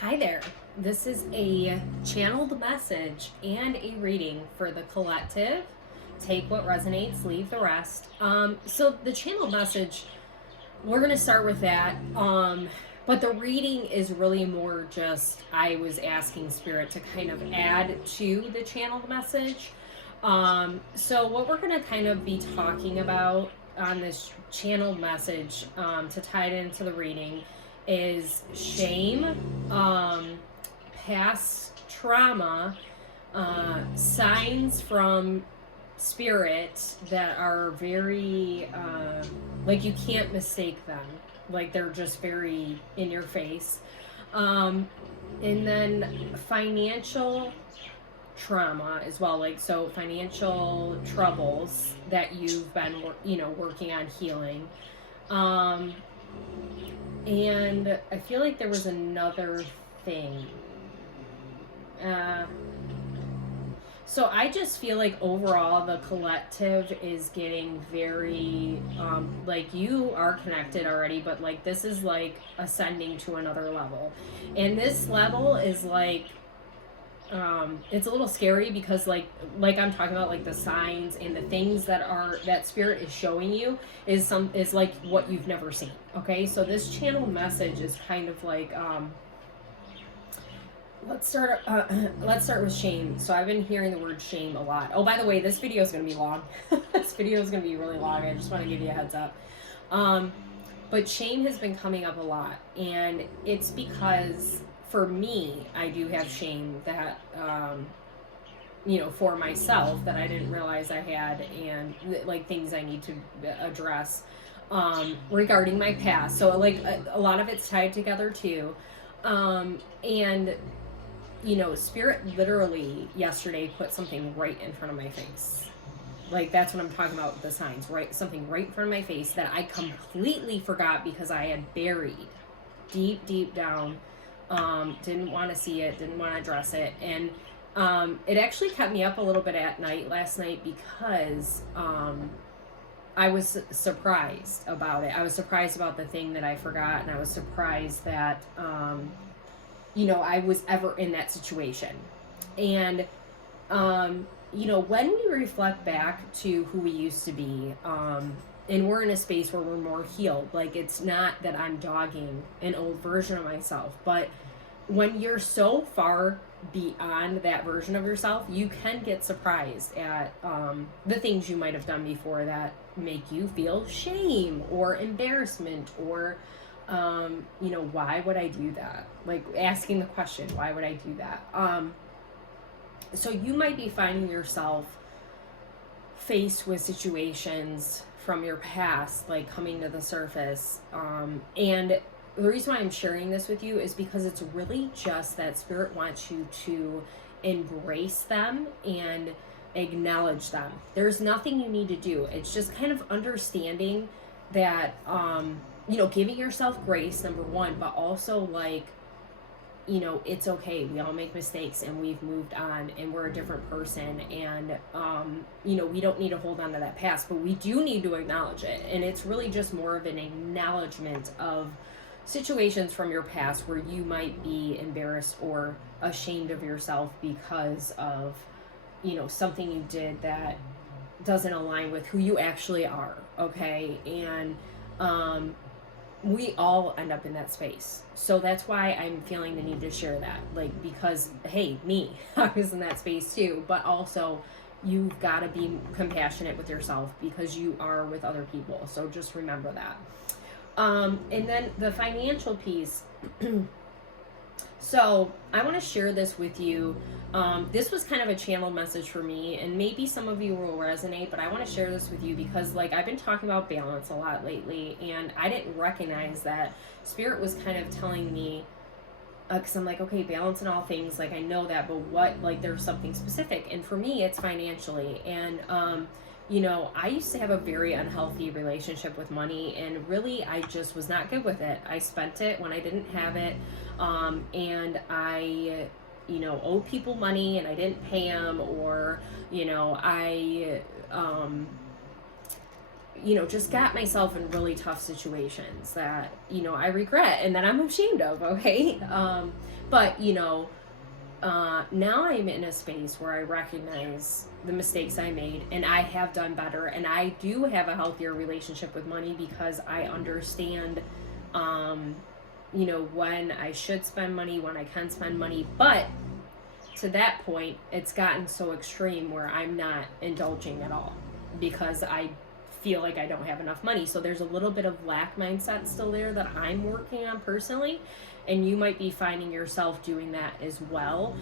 Hi there. This is a channeled message and a reading for the collective. Take what resonates, leave the rest. So the channeled message, we're gonna start with that. But the reading is really more just I was asking Spirit to kind of add to the channeled message. So what we're gonna kind of be talking about on this channeled message, to tie it into the reading, is shame, past trauma, signs from spirit that are very, like you can't mistake them. Like they're just very in your face. And then financial trauma as well, like so financial troubles that you've been working on healing. And I feel like there was another thing. So I just feel like overall the collective is getting very, like you are connected already, but like this is like ascending to another level. And this level is like, it's a little scary because like I'm talking about, like the signs and the things that spirit is showing you is like what you've never seen. Okay, so this channel message is kind of like, let's start with shame. So I've been hearing the word shame a lot. Oh, by the way, this video is going to be long. This video is going to be really long. I just want to give you a heads up. But shame has been coming up a lot, and it's because for me, I do have shame that, for myself that I didn't realize I had, and like things I need to address, regarding my past. So like a lot of it's tied together too. And, Spirit literally yesterday put something right in front of my face. Like that's what I'm talking about with the signs, right? Something right in front of my face that I completely forgot because I had buried deep down. Didn't want to see it, didn't want to address it. And it actually kept me up a little bit at night last night because I was surprised about it. I was surprised about the thing that I forgot, and I was surprised that, I was ever in that situation. And, when we reflect back to who we used to be, and we're in a space where we're more healed. Like, it's not that I'm dogging an old version of myself, but when you're so far beyond that version of yourself, you can get surprised at the things you might have done before that make you feel shame or embarrassment or, why would I do that? Like, asking the question, why would I do that? So you might be finding yourself faced with situations from your past, like coming to the surface. And the reason why I'm sharing this with you is because it's really just that spirit wants you to embrace them and acknowledge them. There's nothing you need to do. It's just kind of understanding that, giving yourself grace, number one, but also like, it's okay. We all make mistakes and we've moved on and we're a different person. And, we don't need to hold on to that past, but we do need to acknowledge it. And it's really just more of an acknowledgement of situations from your past where you might be embarrassed or ashamed of yourself because of, something you did that doesn't align with who you actually are. Okay. And, we all end up in that space. So that's why I'm feeling the need to share that. Like, because, hey, me, I was in that space too. But also, you've got to be compassionate with yourself because you are with other people. So just remember that. And then the financial piece. So I want to share this with you. This was kind of a channel message for me, and maybe some of you will resonate, but I want to share this with you because, like, I've been talking about balance a lot lately, and I didn't recognize that Spirit was kind of telling me, because I'm like, okay, balance in all things, like, I know that, but what, like, there's something specific, and for me, it's financially. And, I used to have a very unhealthy relationship with money, and really, I just was not good with it. I spent it when I didn't have it, and I owed people money and I didn't pay them, or, I just got myself in really tough situations that, I regret and that I'm ashamed of, okay? But, now I'm in a space where I recognize the mistakes I made, and I have done better, and I do have a healthier relationship with money because I understand, when I should spend money, when I can spend money. But to that point, it's gotten so extreme where I'm not indulging at all because I feel like I don't have enough money. So there's a little bit of lack mindset still there that I'm working on personally, and you might be finding yourself doing that as well.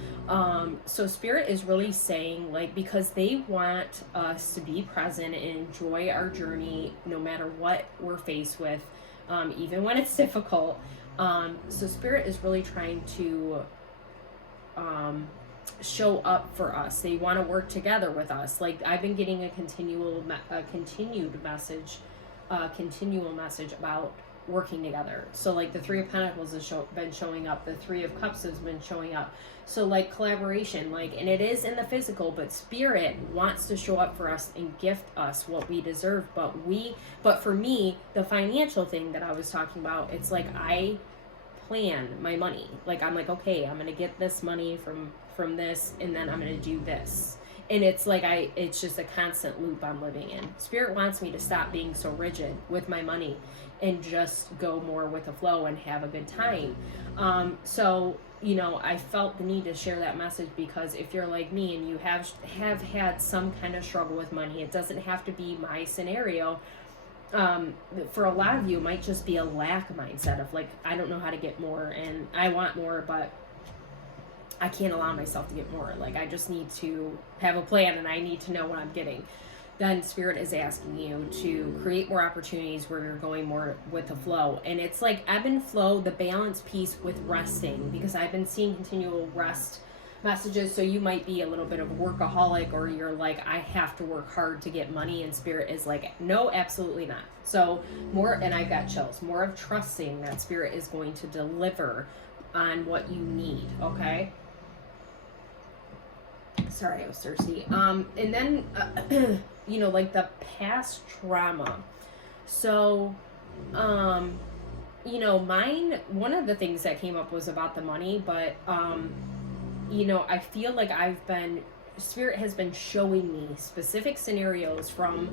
So Spirit is really saying, like, because they want us to be present and enjoy our journey no matter what we're faced with, even when it's difficult. So Spirit is really trying to show up for us. They want to work together with us. Like, I've been getting a continual message about working together. So like the Three of Pentacles has been showing up, the Three of Cups has been showing up. So like collaboration, like, and it is in the physical, but Spirit wants to show up for us and gift us what we deserve. But for me, the financial thing that I was talking about, it's like I plan my money. Like, I'm like, okay, I'm gonna get this money from this, and then I'm gonna do this. And it's like it's just a constant loop I'm living in. Spirit wants me to stop being so rigid with my money and just go more with the flow and have a good time. So, I felt the need to share that message because if you're like me and you have had some kind of struggle with money, it doesn't have to be my scenario. For a lot of you, it might just be a lack mindset of like, I don't know how to get more and I want more, but I can't allow myself to get more. Like, I just need to have a plan and I need to know what I'm getting. Then Spirit is asking you to create more opportunities where you're going more with the flow. And it's like ebb and flow, the balance piece with resting, because I've been seeing continual rest messages. So you might be a little bit of a workaholic, or you're like, I have to work hard to get money, and Spirit is like, no, absolutely not. So more, and I got chills, more of trusting that Spirit is going to deliver on what you need. Okay. Sorry, I was thirsty. And then, like the past trauma. So, mine, one of the things that came up was about the money, but, I feel like Spirit has been showing me specific scenarios from,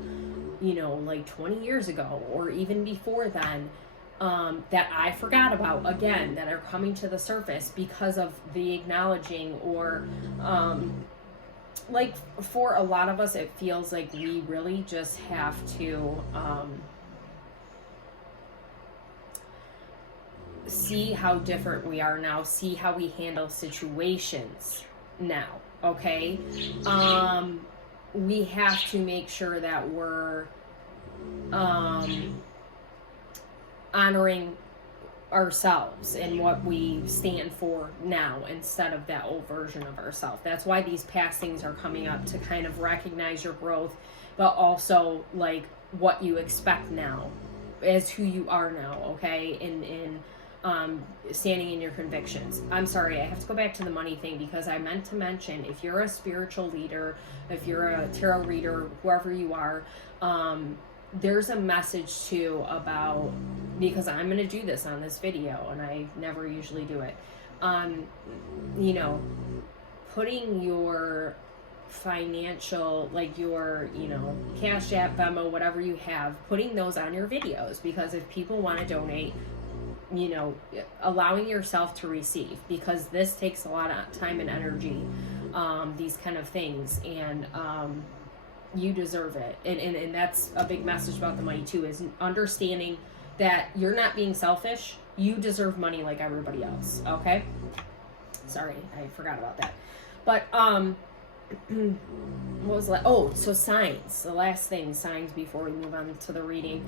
like 20 years ago or even before then, that I forgot about again, that are coming to the surface because of the acknowledging or, like for a lot of us, it feels like we really just have to see how different we are now, see how we handle situations now, okay? We have to make sure that we're honoring ourselves and what we stand for now instead of that old version of ourselves. That's why these past things are coming up, to kind of recognize your growth, but also like what you expect now as who you are now, okay? In standing in your convictions. I'm sorry, I have to go back to the money thing because I meant to mention, if you're a spiritual leader, if you're a tarot reader, whoever you are, there's a message too about, because I'm going to do this on this video and I never usually do it, putting your financial, like your, CashApp, Venmo, whatever you have, putting those on your videos, because if people want to donate, allowing yourself to receive, because this takes a lot of time and energy, these kind of things, and you deserve it. And that's a big message about the money too, is understanding that you're not being selfish. You deserve money like everybody else. Okay. Sorry, I forgot about that. But what was that? Oh, so signs. The last thing, signs, before we move on to the reading.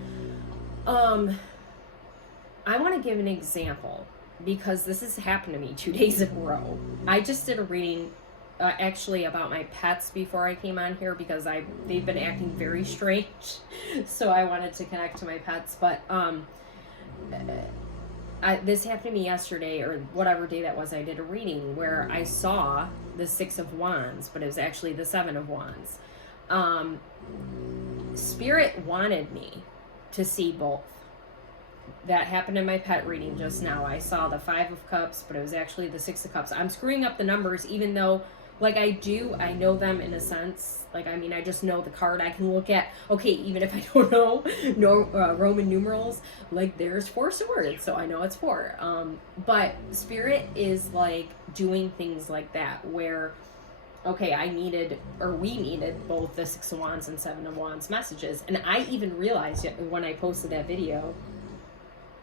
I want to give an example because this has happened to me 2 days in a row. I just did a reading actually about my pets before I came on here because they've been acting very strange. So I wanted to connect to my pets. But this happened to me yesterday, or whatever day that was. I did a reading where I saw the 6 of Wands, but it was actually the 7 of Wands. Spirit wanted me to see both. That happened in my pet reading just now. I saw the 5 of Cups, but it was actually the 6 of Cups. I'm screwing up the numbers, even though, like, I know them in a sense. Like, I mean, I just know the card. I can look at, okay, even if I don't know Roman numerals, like, there's 4 swords, so I know it's 4. But Spirit is, like, doing things like that, where, okay, we needed both the 6 of Wands and 7 of Wands messages. And I even realized it when I posted that video.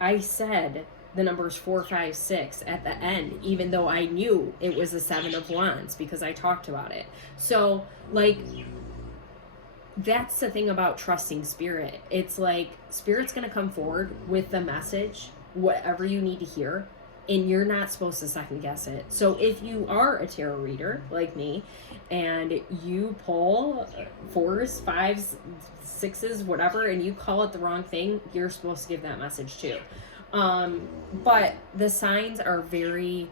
I said the numbers 4, 5, 6 at the end, even though I knew it was the 7 of Wands because I talked about it. So, like, that's the thing about trusting Spirit. It's like Spirit's going to come forward with the message, whatever you need to hear, and you're not supposed to second guess it. So if you are a tarot reader like me and you pull 4s, 5s, 6s, whatever, and you call it the wrong thing, you're supposed to give that message too. But the signs are very,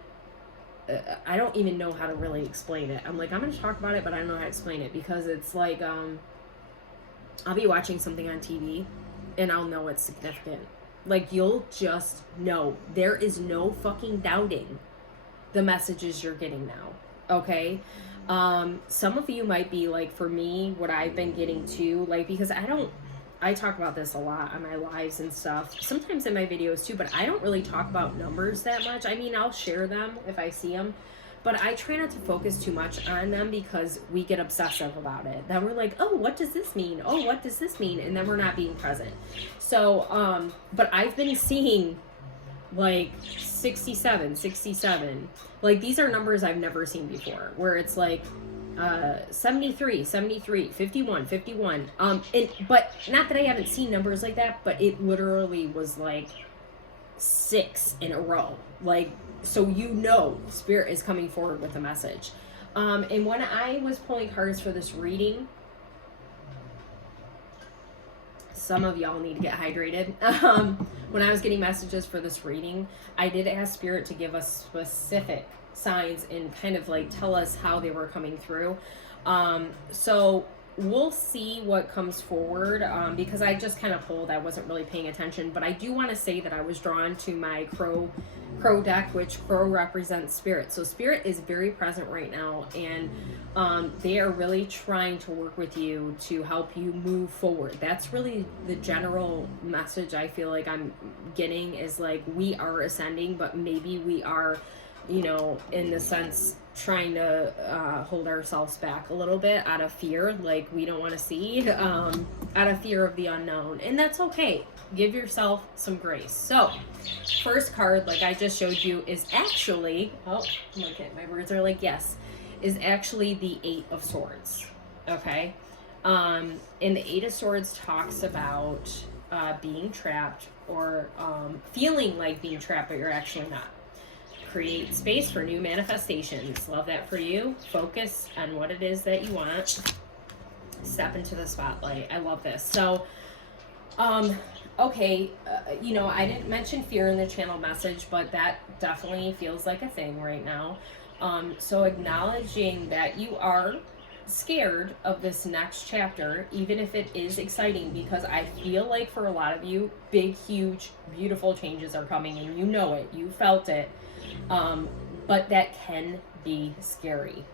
I don't even know how to really explain it. I'm like, I'm going to talk about it, but I don't know how to explain it, because it's like, I'll be watching something on TV and I'll know it's significant. Like, you'll just know. There is no fucking doubting the messages you're getting now, okay? Some of you might be like, for me, what I've been getting too, like, because I talk about this a lot on my lives and stuff, sometimes in my videos too, but I don't really talk about numbers that much. I mean, I'll share them if I see them, but I try not to focus too much on them because we get obsessive about it. Then we're like, oh, what does this mean? Oh, what does this mean? And then we're not being present. So, but I've been seeing like 67. Like, these are numbers I've never seen before, where it's like 73, 51. But not that I haven't seen numbers like that, but it literally was like 6 in a row. Like, so you know Spirit is coming forward with a message. And when I was pulling cards for this reading, some of y'all need to get hydrated. When I was getting messages for this reading, I did ask Spirit to give us specific signs and kind of like tell us how they were coming through. So we'll see what comes forward, because I just kind of pulled. I wasn't really paying attention, but I do want to say that I was drawn to my crow deck, which crow represents Spirit. So Spirit is very present right now, and they are really trying to work with you to help you move forward. That's really the general message I feel like I'm getting, is like, we are ascending, but maybe we are, you know, in the sense, trying to hold ourselves back a little bit out of fear. Like, we don't want to see, out of fear of the unknown, and that's okay. Give yourself some grace. So first card, like I just showed you, is actually, oh, okay, my words are like, yes, is actually the 8 of Swords. Okay. And the 8 of Swords talks about being trapped, or feeling like being trapped, but you're actually not. Create space for new manifestations. Love that for you. Focus on what it is that you want. Step into the spotlight. I love this. So, okay, you know, I didn't mention fear in the channel message, but that definitely feels like a thing right now. So acknowledging that you are scared of this next chapter, even if it is exciting, because I feel like for a lot of you, big, huge, beautiful changes are coming, and you know it. You felt it. But that can be scary,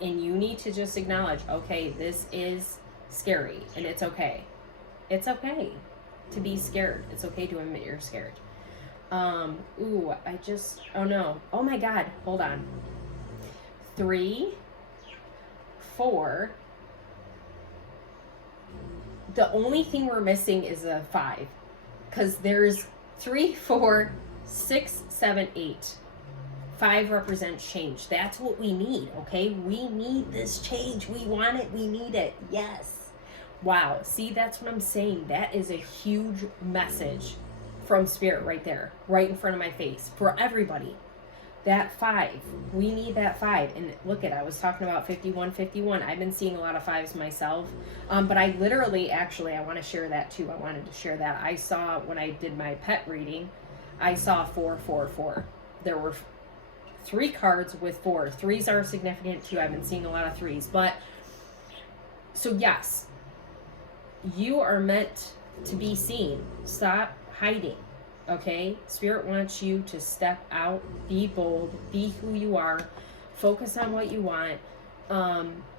and you need to just acknowledge, okay, this is scary, and it's okay. It's okay to be scared. It's okay to admit you're scared. Oh no. Oh my God. Hold on. 3, 4. The only thing we're missing is a 5, because there's 3, 4, 6, 7, 8. 5 represents change. That's what we need, okay? We need this change. We want it. We need it. Yes. Wow. See, that's what I'm saying. That is a huge message from Spirit right there, right in front of my face, for everybody. That 5. We need that 5. And look at, I was talking about 51. I've been seeing a lot of 5s myself. But I literally, actually, I want to share that too. I wanted to share that. I saw, when I did my pet reading, I saw 4. There were 3 cards with 4. 3s are significant too. I've been seeing a lot of 3s. But, so yes, you are meant to be seen. Stop hiding. Okay? Spirit wants you to step out, be bold, be who you are, focus on what you want.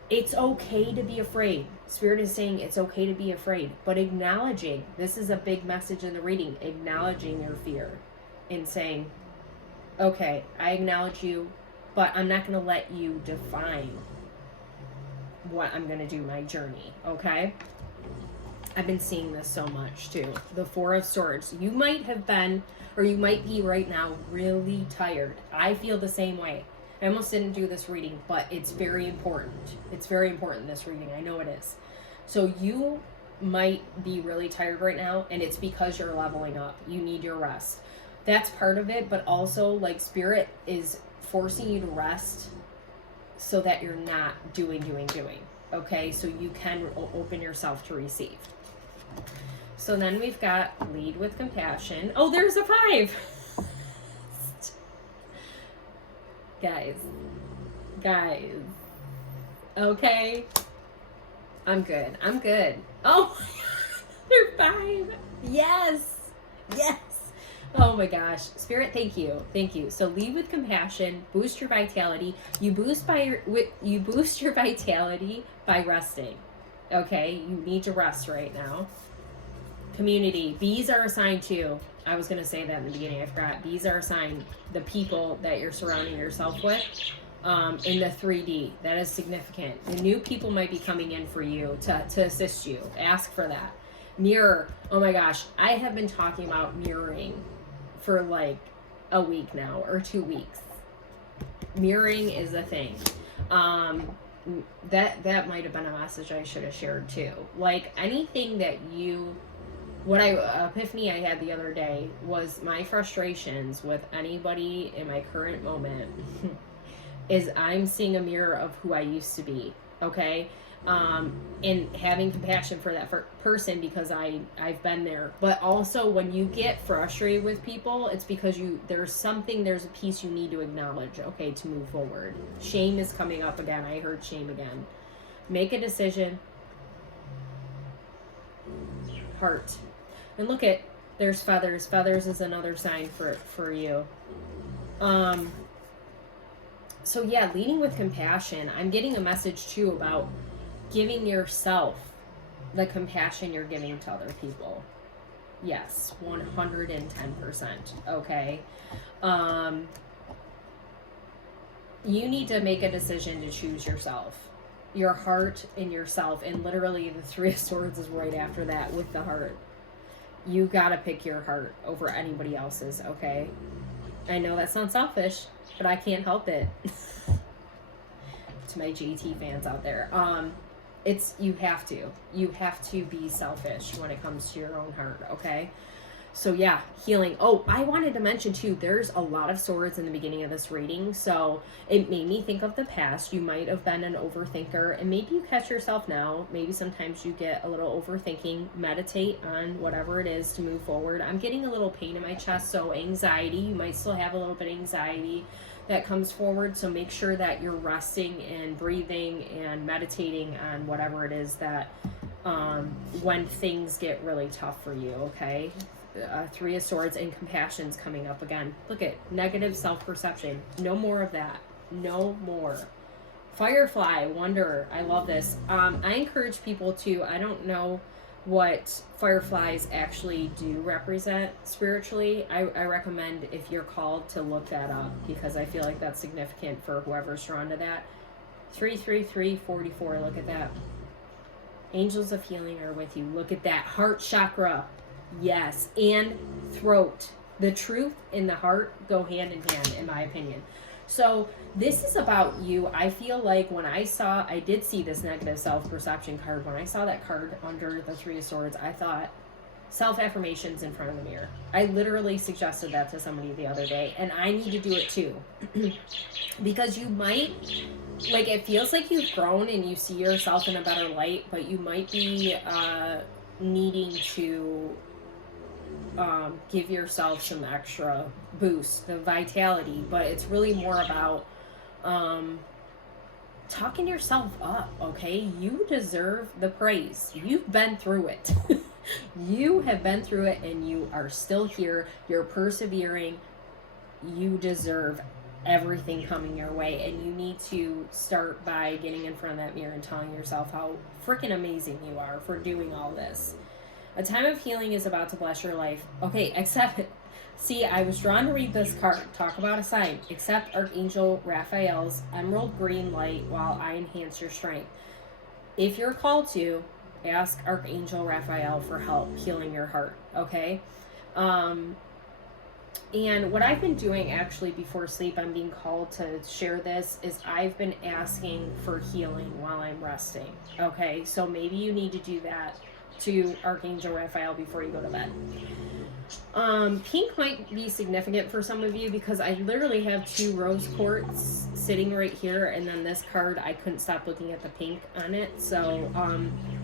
It's okay to be afraid. Spirit is saying it's okay to be afraid, but acknowledging, this is a big message in the reading, acknowledging your fear and saying, okay, I acknowledge you, but I'm not going to let you define what I'm going to do, my journey, okay? I've been seeing this so much too. The Four of Swords. You might have been, or you might be right now, really tired. I feel the same way. I almost didn't do this reading, but it's very important. It's very important, this reading. I know it is. So you might be really tired right now, and it's because you're leveling up. You need your rest. That's part of it, but also, like, Spirit is forcing you to rest so that you're not doing. Okay? So you can open yourself to receive. So then we've got lead with compassion. Oh, there's a 5. Guys. Okay. I'm good. Oh, they're 5. Yes. Oh my gosh. Spirit, thank you. So lead with compassion, boost your vitality. You boost your vitality by resting. Okay? You need to rest right now. Community. Bees are assigned to. I was going to say that in the beginning. I forgot. Bees are assigned the people that you're surrounding yourself with. In the 3D. That is significant. The new people might be coming in for you to assist you. Ask for that. Mirror. Oh my gosh. I have been talking about mirroring for like a week now or 2 weeks. Mirroring is a thing. That might have been a message I should have shared too. Like anything that epiphany I had the other day was my frustrations with anybody in my current moment is I'm seeing a mirror of who I used to be. Okay. And having compassion for that person because I've been there. But also when you get frustrated with people, it's because there's a piece you need to acknowledge, okay, to move forward. Shame is coming up again. I heard shame again. Make a decision. Heart. And look at, there's feathers. Feathers is another sign for you. So yeah, leading with compassion. I'm getting a message too about giving yourself the compassion you're giving to other people. Yes, 110%. Okay. You need to make a decision to choose yourself. Your heart and yourself. And literally the 3 of Swords is right after that with the heart. You gotta pick your heart over anybody else's, okay? I know that sounds selfish, but I can't help it. To my JT fans out there. You have to be selfish when it comes to your own heart, okay? So yeah, healing. Oh, I wanted to mention too, there's a lot of swords in the beginning of this reading, so it made me think of the past. You might have been an overthinker, and maybe you catch yourself now. Maybe sometimes you get a little overthinking. Meditate on whatever it is to move forward. I'm getting a little pain in my chest, so anxiety. You might still have a little bit of anxiety that comes forward, so make sure that you're resting and breathing and meditating on whatever it is that when things get really tough for you, okay? 3 of Swords and compassion's coming up again. Look at negative self-perception. No more of that. No more. Firefly, wonder. I love this. I encourage people to, I don't know what fireflies actually do represent spiritually. I recommend, if you're called, to look that up because I feel like that's significant for whoever's drawn to that. 33344, look at that. Angels of healing are with you. Look at that. Heart chakra. Yes. And throat. The truth and the heart go hand in hand, in my opinion. So this is about you. I feel like when I did see this negative self-perception card. When I saw that card under the 3 of Swords, I thought, self-affirmations in front of the mirror. I literally suggested that to somebody the other day, and I need to do it too. Because you might, like, it feels like you've grown and you see yourself in a better light, but you might be needing to give yourself some extra boost, the vitality, but it's really more about talking yourself up, okay? You deserve the praise. You've been through it. You have been through it and you are still here. You're persevering. You deserve everything coming your way, and you need to start by getting in front of that mirror and telling yourself how freaking amazing you are for doing all this. A time of healing is about to bless your life. Okay, accept it. See, I was drawn to read this card. Talk about a sign. Accept Archangel Raphael's emerald green light while I enhance your strength. If you're called to, ask Archangel Raphael for help healing your heart, okay? And what I've been doing actually before sleep, I'm being called to share this, is I've been asking for healing while I'm resting, okay? So maybe you need to do that to Archangel Raphael before you go to bed. Pink might be significant for some of you because I literally have 2 rose quartz sitting right here, and then this card, I couldn't stop looking at the pink on it. So,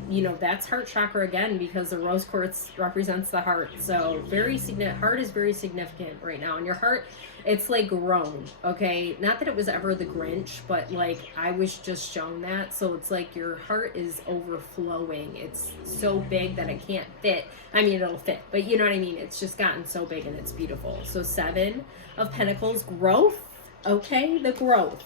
you know, that's heart chakra again because the rose quartz represents the heart. So very significant. Heart is very significant right now. And your heart, it's like grown, okay? Not that it was ever the Grinch, but like I was just shown that. So it's like your heart is overflowing. It's so big that it can't fit. I mean, it'll fit, but you know what I mean? It's just gotten so big and it's beautiful. So 7 of Pentacles, growth, okay? The growth.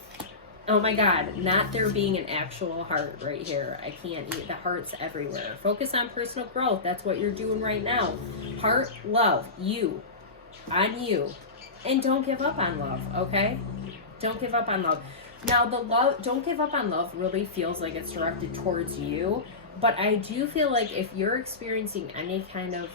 Oh my God, not there being an actual heart right here. I can't eat. The heart's everywhere. Focus on personal growth. That's what you're doing right now. Heart, love, you, on you. And don't give up on love, okay? Don't give up on love. Now, the love, don't give up on love really feels like it's directed towards you. But I do feel like if you're experiencing any kind of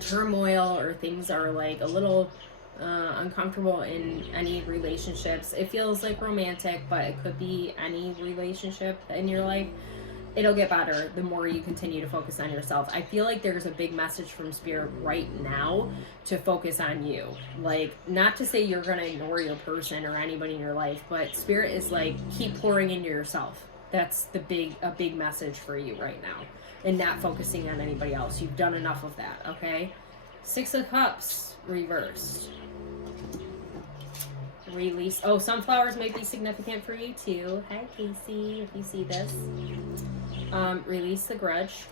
turmoil or things are like a little uncomfortable in any relationships, it feels like romantic, but it could be any relationship in your life, it'll get better the more you continue to focus on yourself. I feel like there's a big message from Spirit right now to focus on you. Like, not to say you're going to ignore your person or anybody in your life, but Spirit is like, keep pouring into yourself. That's a big message for you right now, and not focusing on anybody else. You've done enough of that, okay? 6 of Cups reversed. Release. Oh, sunflowers might be significant for you too. Hi, Casey, if you see this. Release the grudge.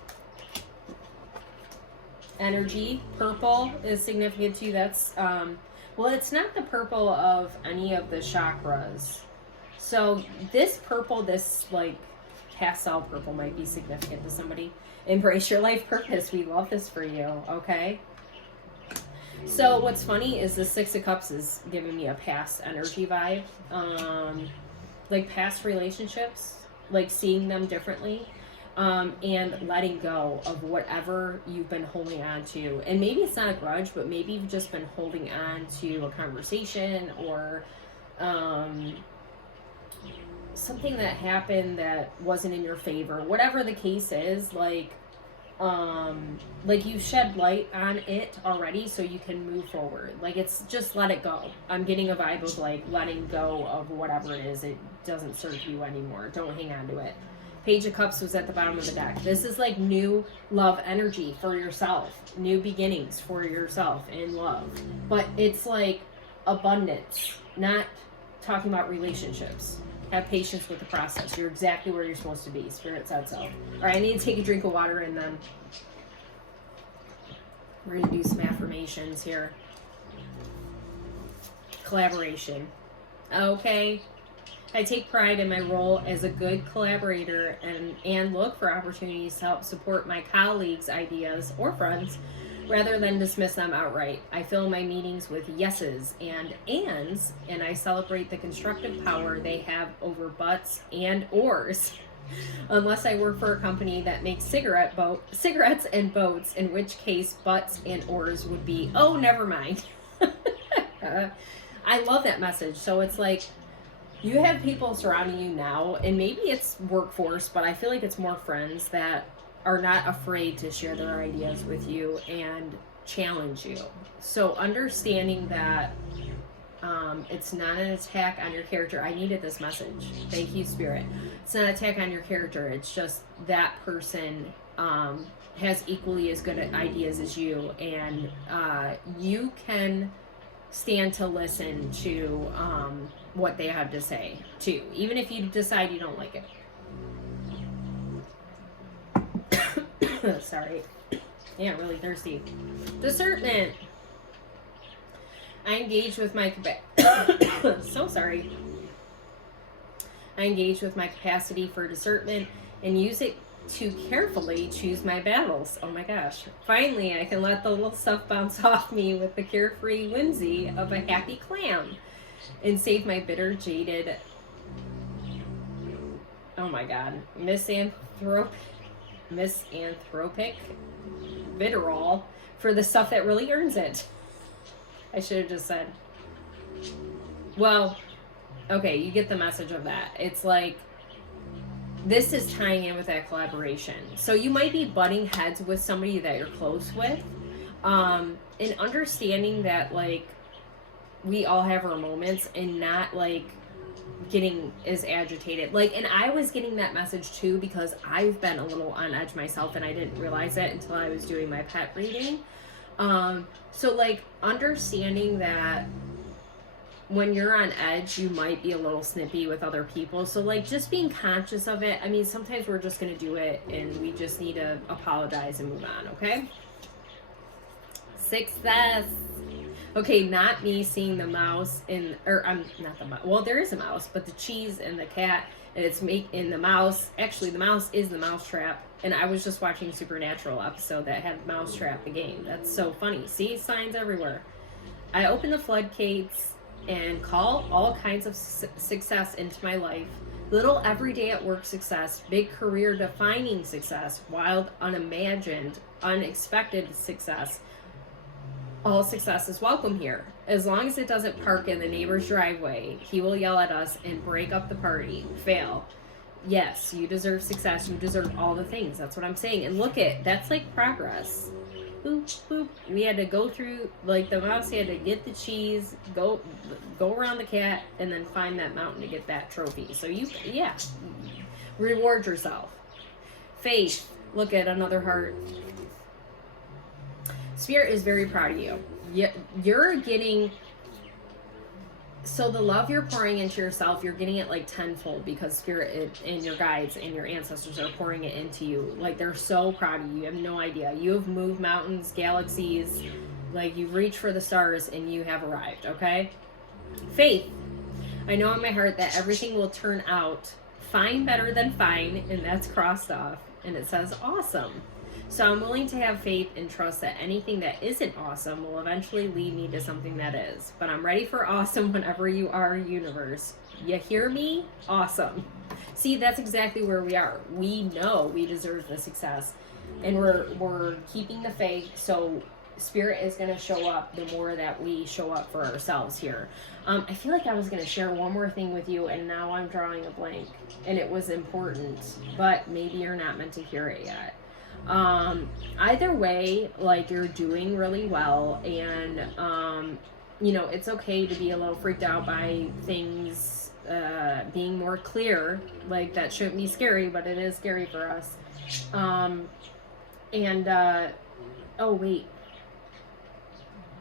Energy. Purple is significant too. That's, well, it's not the purple of any of the chakras. So this purple, this like pastel purple might be significant to somebody. Embrace your life purpose. We love this for you, okay? So what's funny is the 6 of Cups is giving me a past energy vibe. Like past relationships, like seeing them differently, and letting go of whatever you've been holding on to. And maybe it's not a grudge, but maybe you've just been holding on to a conversation or something that happened that wasn't in your favor. Whatever the case is, like you shed light on it already so you can move forward. Like, it's just let it go. I'm getting a vibe of like letting go of whatever it is. It doesn't serve you anymore. Don't hang on to it. Page of Cups was at the bottom of the deck. This is like new love energy for yourself. New beginnings for yourself in love. But it's like abundance, not talking about relationships. Have patience with the process. You're exactly where you're supposed to be. Spirit said so. All right, I need to take a drink of water and then we're going to do some affirmations here. Collaboration. Okay. I take pride in my role as a good collaborator and look for opportunities to help support my colleagues' ideas or friends rather than dismiss them outright. I fill my meetings with yeses and ands, and I celebrate the constructive power they have over buts and ors. Unless I work for a company that makes cigarettes and boats, in which case butts and ors would be, oh, never mind. I love that message. So it's like, you have people surrounding you now, and maybe it's workforce, but I feel like it's more friends that are not afraid to share their ideas with you and challenge you. So understanding that it's not an attack on your character. I needed this message. Thank you, Spirit. It's not an attack on your character. It's just that person has equally as good ideas as you, and you can stand to listen to what they have to say too, even if you decide you don't like it. Sorry. Yeah, really thirsty. Discernment. I engage with my so sorry. I engage with my capacity for discernment and use it to carefully choose my battles. Oh my gosh. Finally, I can let the little stuff bounce off me with the carefree whimsy of a happy clam and save my bitter, jaded, oh my god, misanthropic vitriol for the stuff that really earns it. I should have just said, well, okay, you get the message of that. It's like, this is tying in with that collaboration. So you might be butting heads with somebody that you're close with, and understanding that, like, we all have our moments, and not, like, getting as agitated. Like, and I was getting that message too, because I've been a little on edge myself, and I didn't realize it until I was doing my pet reading. So, like, understanding that when you're on edge, you might be a little snippy with other people. So, like, just being conscious of it. I mean, sometimes we're just going to do it, and we just need to apologize and move on, okay? Success. Okay, not me seeing the mouse in, or not the mouse. Well, there is a mouse, but the cheese and the cat, and it's in the mouse. Actually, the mouse is the mousetrap. And I was just watching Supernatural episode that had Mousetrap, the game. That's so funny. See, signs everywhere. I open the floodgates and call all kinds of success into my life. Little everyday at work success, big career defining success, wild, unimagined, unexpected success. All success is welcome here. As long as it doesn't park in the neighbor's driveway, he will yell at us and break up the party. Fail. Yes, you deserve success. You deserve all the things. That's what I'm saying. And look that's like progress. Boop, boop. We had to go through, like, the mouse had to get the cheese, go around the cat, and then climb that mountain to get that trophy. So reward yourself. Faith. Look at another heart. Spirit is very proud of you. You're getting, so the love you're pouring into yourself, you're getting it like tenfold, because Spirit and your guides and your ancestors are pouring it into you. Like, they're so proud of you. You have no idea. You have moved mountains, galaxies, like, you've reached for the stars, and you have arrived, okay? Faith. I know in my heart that everything will turn out fine, better than fine, and that's crossed off, and it says awesome. So I'm willing to have faith and trust that anything that isn't awesome will eventually lead me to something that is. But I'm ready for awesome whenever you are, universe. You hear me? Awesome. See, that's exactly where we are. We know we deserve the success, and we're keeping the faith. So Spirit is going to show up the more that we show up for ourselves here. I feel like I was going to share one more thing with you, and now I'm drawing a blank, and it was important, but maybe you're not meant to hear it yet. Either way, like, you're doing really well, and it's okay to be a little freaked out by things being more clear. Like, that shouldn't be scary, but it is scary for us. Oh wait,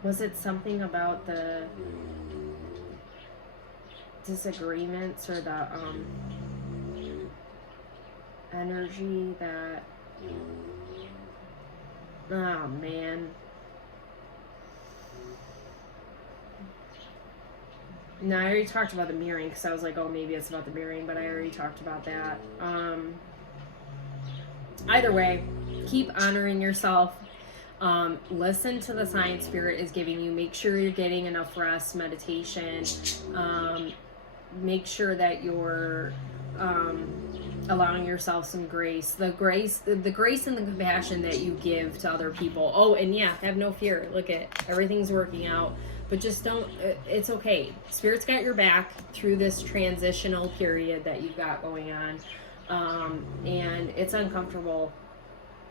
was it something about the disagreements or the energy that, oh man. No, I already talked about the mirroring, because I was like, oh, maybe it's about the mirroring, but I already talked about that. Either way, keep honoring yourself. Listen to the signs Spirit is giving you. Make sure you're getting enough rest, meditation. Make sure that you're allowing yourself some grace. The grace and the compassion that you give to other people. Oh, and yeah, have no fear. Look at, everything's working out. But just don't, it's okay. Spirit's got your back through this transitional period that you've got going on. And it's uncomfortable,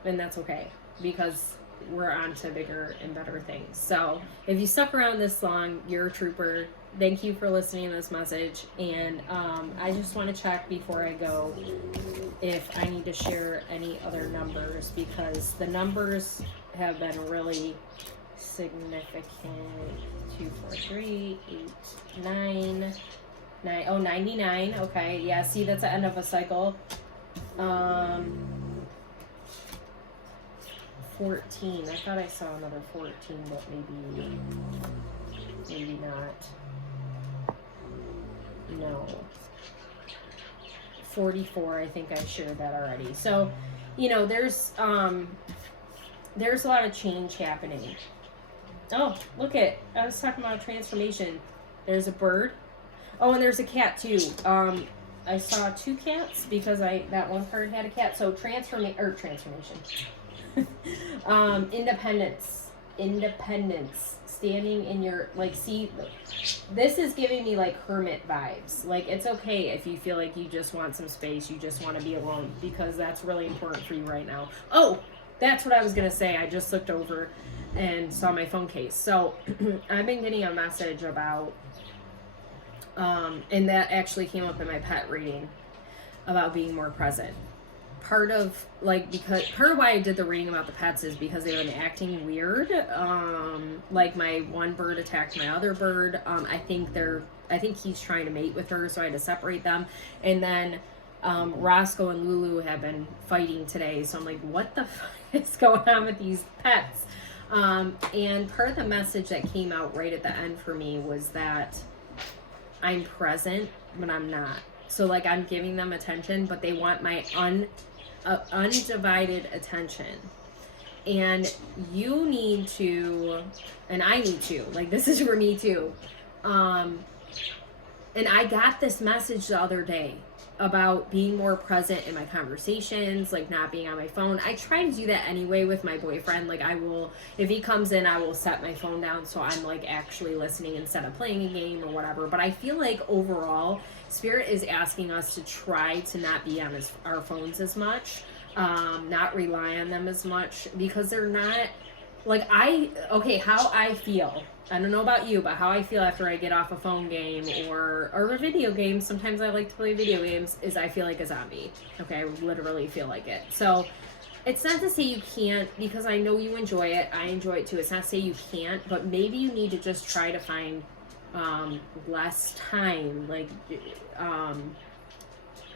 and that's okay, because we're on to bigger and better things. So if you stuck around this long, you're a trooper. Thank you for listening to this message. And I just want to check before I go if I need to share any other numbers, because the numbers have been really significant 2, 4, 3, 8, 9, 9. Oh, 99. Okay, yeah. See, that's the end of a cycle. 14. I thought I saw another 14, but maybe not. No. 44. I think I shared that already. So, you know, there's a lot of change happening. Oh, look it. I was talking about transformation. There's a bird. Oh, and there's a cat too. I saw 2 cats because that one card had a cat. So transformation. Independence. Standing in your, like, see, this is giving me like hermit vibes. Like, it's okay if you feel like you just want some space, you just want to be alone, because that's really important for you right now. Oh, that's what I was gonna say. I just looked over and saw my phone case. So I've been getting a message about and that actually came up in my pet reading about being more present. Part of why I did the reading about the pets is because they've been acting weird. Like, my one bird attacked my other bird. I think he's trying to mate with her, so I had to separate them. And then Roscoe and Lulu have been fighting today, so I'm like, what the fuck is going on with these pets? And part of the message that came out right at the end for me was that I'm present, but I'm not. So, like, I'm giving them attention, but they want my undivided attention. And you need to, and I need to, like, this is for me too. And I got this message the other day about being more present in my conversations, like not being on my phone. I try to do that anyway with my boyfriend. Like, I will, if he comes in, I will set my phone down so I'm like actually listening instead of playing a game or whatever. But I feel like overall, Spirit is asking us to try to not be on our phones as much, not rely on them as much, because they're not, like, how I feel. I don't know about you, but how I feel after I get off a phone game or a video game, sometimes I like to play video games, is I feel like a zombie. Okay, I literally feel like it. So it's not to say you can't, because I know you enjoy it. I enjoy it too. It's not to say you can't, but maybe you need to just try to find less time, like,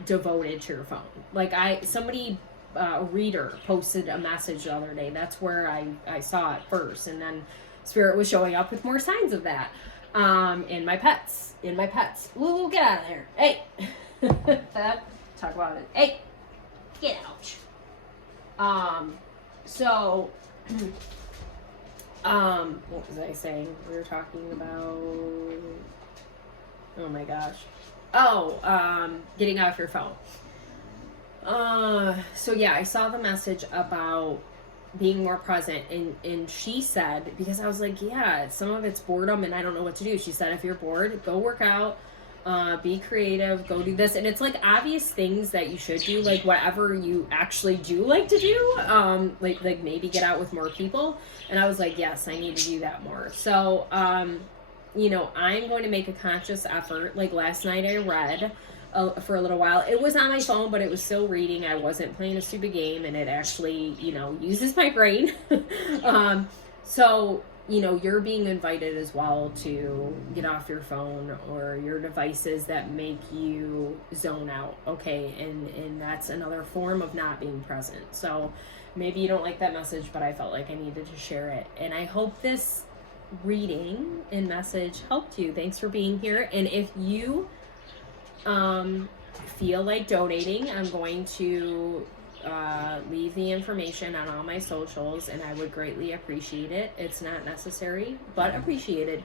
devoted to your phone. Like, a reader posted a message the other day. That's where I saw it first, and then Spirit was showing up with more signs of that. In my pets. Lulu, get out of there. Hey. Talk about it. Hey, get out. So, what was I saying? We were talking about, oh my gosh. Getting off your phone. So yeah, I saw the message about being more present, and she said, because I was like, yeah, some of it's boredom and I don't know what to do. She said, if you're bored, go work out, be creative, go do this. And it's like obvious things that you should do, like whatever you actually do like to do, like maybe get out with more people. And I was like, yes, I need to do that more. So, you know, I'm going to make a conscious effort. Like last night I read for a little while. It was on my phone, but it was still reading. I wasn't playing a stupid game, and it actually, you know, uses my brain. So, you know, you're being invited as well to get off your phone or your devices that make you zone out, okay? And that's another form of not being present. So maybe you don't like that message, but I felt like I needed to share it. And I hope this reading and message helped you. Thanks for being here. And if you feel like donating, I'm going to leave the information on all my socials, and I would greatly appreciate it. It's not necessary, but appreciated.